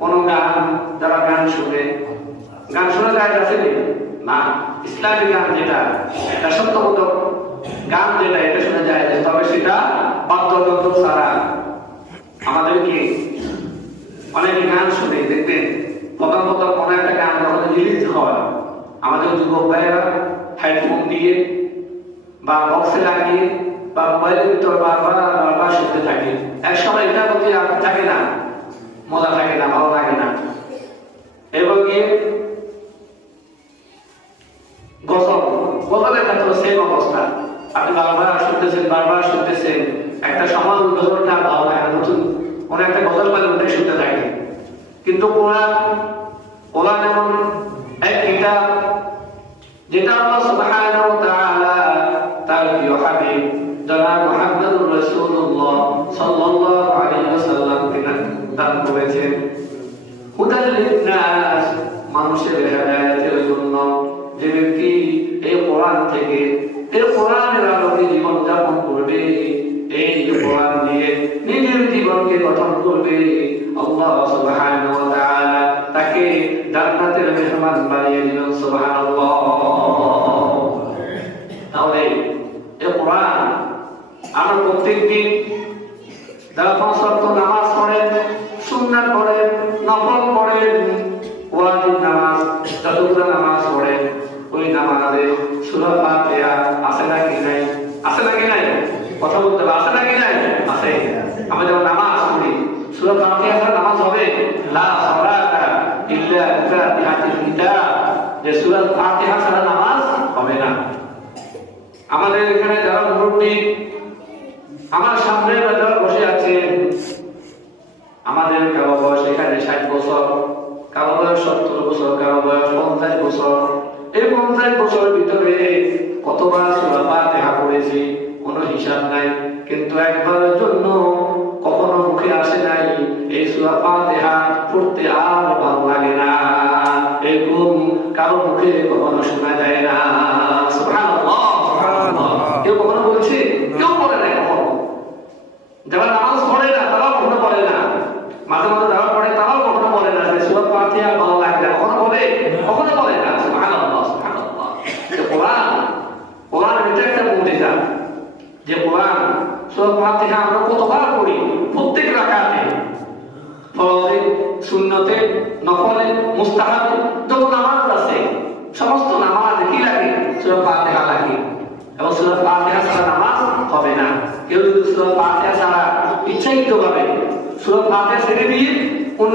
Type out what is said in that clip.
কোনো গান, যারা গান শুনে। গান শোনা যায় আছে না, ইসলামী গান যেটা একটা সত্যবোধক গান যেটা, এটা শোনা যায় যে তবে সেটা বাদ্যযন্ত্র ছাড়া আমাদের কি অনেক গান শুনে, দেখবেন। প্রথম প্রথম কোনো একটা গান যখন রিলিজ হয়, আমাদের যুবক ভাইয়েরা হেডফোন দিয়ে বা বক্সে লাগিয়ে বা মোবাইলের ভিতর বারবার বারবার শুনতে থাকে। এক সময় এটা প্রতি থাকে না। মজা লাগে না, ভালো লাগে না। এবং ক্ষেত্রে সেম অবস্থা। আপনি বারবার শুনতেছেন বারবার শুনতেছেন, একটা গজলটা ভালো লাগে নতুন একটা পেলে ওটাই শুনতে থাকে কিন্তু কোরআন কোরআন এমন এক কিতাব যেটা আল্লাহ সুবহানাহু ওয়া তাআলা তার প্রিয় হাবিব জনাব মুহাম্মদুর রাসূলুল্লাহ করেছেন হুদাল মানুষের হেদায়েতের জন্য যে ব্যক্তি এই কোরআন থেকে, এই কোরআনের আলোকে জীবন যাপন করবে, এই কোরআন দিয়ে নিজের জীবনকে গঠন করবে, আল্লাহ সুবহানাহু ওয়া তাআলা তাকে জান্নাতের মেহমান বানিয়ে দিলেন সুবহানাল্লাহ। তাহলে এই কোরআন আমরা প্রত্যেকদিন যারা পাঁচ ওয়াক্ত নামাজ পড়েন সুন্নাত পড়েন নফল পড়েন ওয়াজিব নামাজ যতগুলো নামাজ পড়েন ওই নামাজে সূরা ফাতিহা আছে নাকি নাই? আছে নাকি নাই? কথা বলতে আছে নাকি নাই? আছে। আমরা যখন নামাজ পড়ি, সূরা ফাতিহা ছাড়া নামাজ হবে? লা সালাতা ইল্লা বিফাতিহাতিল কিতাব। যে সূরা ফাতিহা ছাড়া নামাজ হবে না। আমাদের এখানে যারা মুরব্বী, আমার সামনে যারা বসে আছেন আমাদের কারও বয়স এখানে ষাট বছর কারও বয়স সত্তর বছর কারও বয়স পঞ্চাশ বছর। এই পঞ্চাশ বছরের ভিতরে কতবার সুরা ফাতিহা পড়েছি, কোনো হিসাব নাই। কিন্তু একবারের জন্য কখনো মুখে আসে নাই, এই সুরা ফাতিহা পড়তে আর ভালো লাগে না। এরকম কারও মুখে কখনো শোনা যায় না। কেউ কখনো বলছে, কেউ বলে না কখনো। যারা নামাজ পড়ে না তারাও কখনো বলে না মাঝে মাঝে যারা পড়ে তারাও কখনো বলে না যে সুরত ফাতিহা ভালো লাগে না কখনো বলে কখনো বলে না সুবহানাল্লাহ সুবহানাল্লাহ যে কোরআন কোরআন একটা মুজিজা যে কোরআন সুরত ফাতিহা আমরা কতবার পড়ি? প্রত্যেক রাকাতে। ফরজে, সুন্নতে, নফলে, মুস্তাহাবে যত নামাজ আছে, সমস্ত নামাজ কি লাগে? সুরত ফাতিহা লাগে। এবং সুরত ফাতিহা ছাড়া নামাজ হবে না। কেউ যদি সুরত ফাতিহা ছাড়া ইচ্ছাকৃত ভাবে সুরত ফাতিহা ছেড়ে দিয়ে অন্য